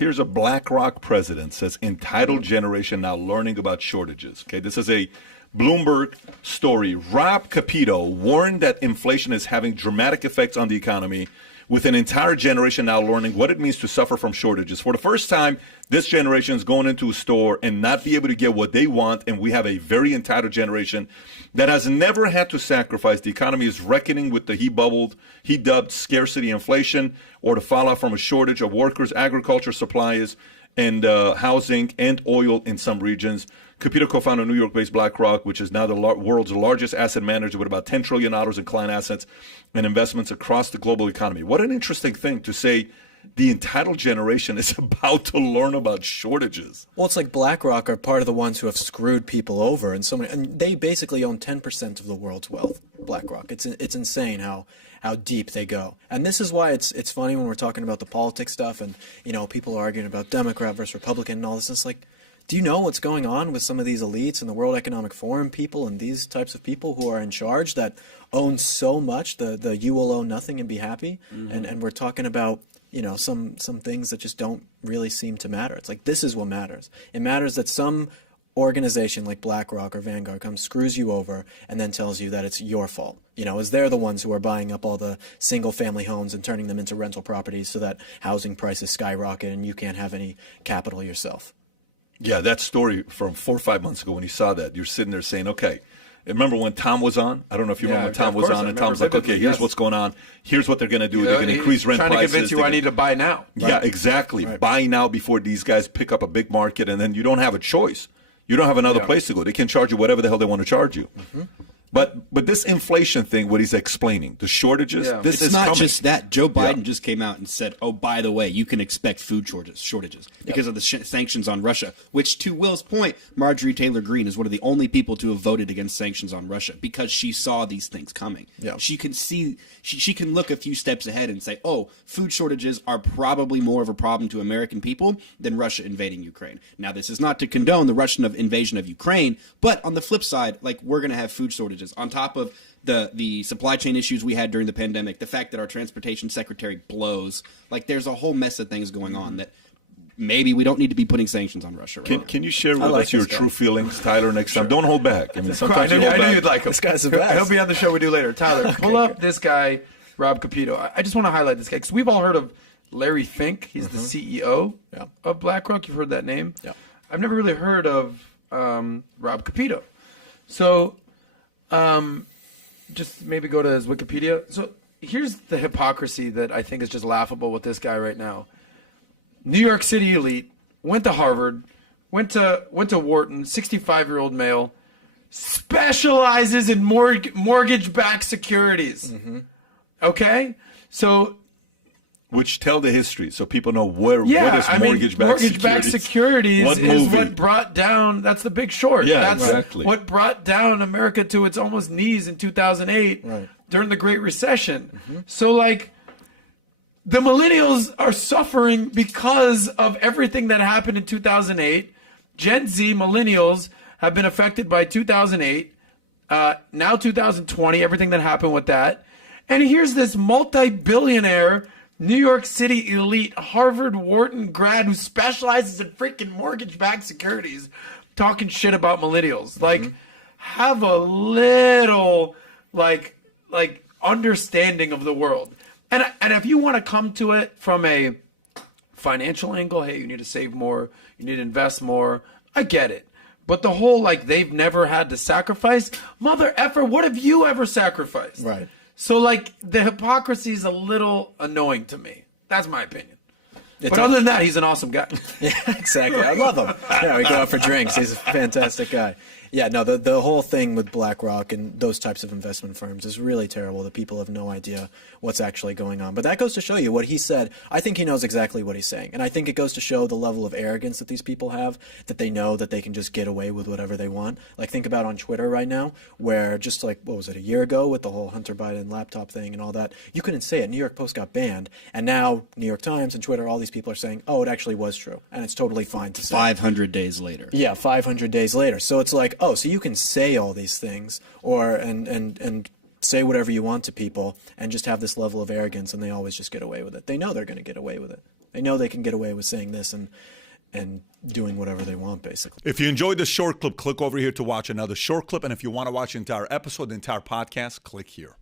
Here's a BlackRock president says entitled generation now learning about shortages. Okay, this is a Bloomberg story. Rob Capito warned that inflation is having dramatic effects on the economy, with an entire generation now learning what it means to suffer from shortages. For the first time, this generation is going into a store and not be able to get what they want, and we have a very entitled generation that has never had to sacrifice. The economy is reckoning with the he dubbed scarcity inflation, or the fallout from a shortage of workers, agriculture supplies, and housing and oil in some regions. Capito co-founded New York-based BlackRock, which is now the world's largest asset manager with about $10 trillion in client assets and investments across the global economy. What an interesting thing to say. The entitled generation is about to learn about shortages. Well, it's like BlackRock are part of the ones who have screwed people over, and and they basically own 10% of the world's wealth. BlackRock. It's insane how deep they go. And this is why it's funny when we're talking about the politics stuff, and people are arguing about Democrat versus Republican and all this. It's like, do you know what's going on with some of these elites and the World Economic Forum people and these types of people who are in charge that own so much? The you will own nothing and be happy. Mm-hmm. And we're talking about some things that just don't really seem to matter. It's like, this is what matters. It matters that some organization like BlackRock or Vanguard comes, screws you over, and then tells you that it's your fault. As they're the ones who are buying up all the single-family homes and turning them into rental properties so that housing prices skyrocket and you can't have any capital yourself. Yeah, that story from 4 or 5 months ago when you saw that, you're sitting there saying, okay, remember when Tom was on? I don't know if you remember when Tom was on, and Tom's like, okay, here's what's going on. Here's what they're going to do. They're going to increase rent prices. Trying to convince you I need to buy now. Yeah, exactly. Right. Buy now before these guys pick up a big market, and then you don't have a choice. You don't have another place to go. They can charge you whatever the hell they want to charge you. Mm-hmm. But this inflation thing, what he's explaining, the shortages, this is not coming. Just that. Joe Biden just came out and said, oh, by the way, you can expect food shortages because of the sanctions on Russia, which, to Will's point, Marjorie Taylor Greene is one of the only people to have voted against sanctions on Russia because she saw these things coming. Yeah. She can see, she can look a few steps ahead and say, oh, food shortages are probably more of a problem to American people than Russia invading Ukraine. Now, this is not to condone the Russian invasion of Ukraine, but on the flip side, we're going to have food shortages. On top of the supply chain issues we had during the pandemic, the fact that our transportation secretary blows, there's a whole mess of things going on that maybe we don't need to be putting sanctions on Russia right now. Can you share with us your true feelings, Tyler, next time? Don't hold back. I mean, sometimes I knew you'd like him. This guy's the best. He'll be on the show we do later. Tyler, pull up this guy, Rob Capito. I just want to highlight this guy because we've all heard of Larry Fink. He's the CEO of BlackRock. You've heard that name? Yeah. I've never really heard of Rob Capito. So just maybe go to his Wikipedia. So here's the hypocrisy that I think is just laughable with this guy right now. New York City elite, went to Harvard, went to Wharton, 65-year-old male, specializes in mortgage-backed securities. Mm-hmm. Okay? So, which tell the history so people know what is mortgage-backed securities is what brought down, that's The Big Short. Yeah, that's exactly. What brought down America to its almost knees in 2008 during the Great Recession. Mm-hmm. So the millennials are suffering because of everything that happened in 2008. Gen Z millennials have been affected by 2008, now 2020, everything that happened with that. And here's this multi-billionaire New York City elite, Harvard Wharton grad who specializes in freaking mortgage-backed securities talking shit about millennials. Have a little, understanding of the world. And if you want to come to it from a financial angle, hey, you need to save more, you need to invest more, I get it. But the whole, they've never had to sacrifice, mother effer, what have you ever sacrificed? Right. So, the hypocrisy is a little annoying to me. That's my opinion. But other than that, he's an awesome guy. Yeah, exactly. I love him. Yeah, we go out for drinks. He's a fantastic guy. Yeah, no, the whole thing with BlackRock and those types of investment firms is really terrible. The people have no idea what's actually going on. But that goes to show you what he said. I think he knows exactly what he's saying. And I think it goes to show the level of arrogance that these people have, that they know that they can just get away with whatever they want. Think about on Twitter right now, where just what was it, a year ago with the whole Hunter Biden laptop thing and all that, you couldn't say it. New York Post got banned. And now New York Times and Twitter, all these people are saying, oh, it actually was true. And it's totally fine to say. 500 days later. Yeah, 500 days later. So it's oh, so you can say all these things and say whatever you want to people and just have this level of arrogance, and they always just get away with it. They know they're going to get away with it. They know they can get away with saying this and doing whatever they want, basically. If you enjoyed this short clip, click over here to watch another short clip. And if you want to watch the entire episode, the entire podcast, click here.